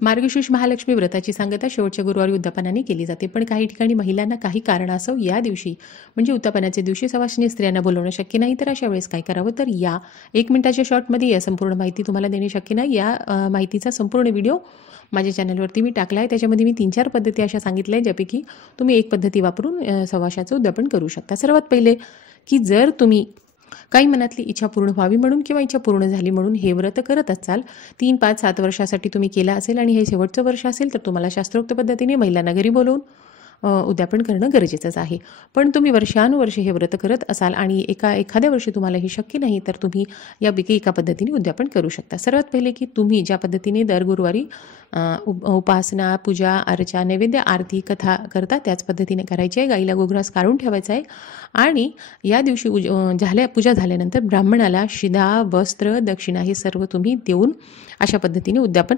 मार्गशीर्ष महालक्ष्मी व्रताची सांगता शेवटच्या गुरुवारी उद्यापनाने केली जाते, पण काही ठिकाणी महिलांना काही कारणास्तव या दिवशी म्हणजे उद्यापनाच्या दिवशी सवाष्णी स्त्रियांना बोलवणं शक्य नाही. तर अशा वेळेस काय करावं, तर या 1 मिनिटाच्या शॉर्टमध्ये या संपूर्ण माहिती तुम्हाला देणे शक्य नाही. या माहितीचा संपूर्ण व्हिडिओ माझ्या चॅनलवरती मी टाकला आहे. त्याच्यामध्ये मी 3-4 पद्धती अशा सांगितल्या आहेत, ज्यापैकी तुम्ही एक पद्धती वापरून सवाशाचं उद्यापन करू शकता. सर्वात पहिले की जर तुम्ही काही मनातली इच्छा पूर्ण व्हावी म्हणून किंवा इच्छा पूर्ण झाली म्हणून हे व्रत करत असाल, 3, 5, 7 वर्षासाठी तुम्ही केला असेल आणि हे शेवटचं वर्ष असेल, तर तुम्हाला शास्त्रोक्त पद्धतीने महिलांना घरी बोलवून उद्यापन करणं गरजेचंच आहे. पण तुम्ही वर्षानुवर्षे हे व्रत करत असाल आणि एखाद्या वर्षी तुम्हाला हे शक्य नाही, तर तुम्ही यापैकी एका पद्धतीने उद्यापन करू शकता. सर्वात पहिले की तुम्ही ज्या पद्धतीने दर गुरुवारी उपासना, पूजा, अर्चा, नैवेद्य, आरती, कथा करता त्याच पद्धतीने करायची आहे. गाईला गोग्रास काढून ठेवायचा आहे आणि या दिवशी पूजा झाल्यानंतर ब्राह्मणाला शिधा, वस्त्र, दक्षिणा हे सर्व तुम्ही देऊन अशा पद्धतीने उद्यापन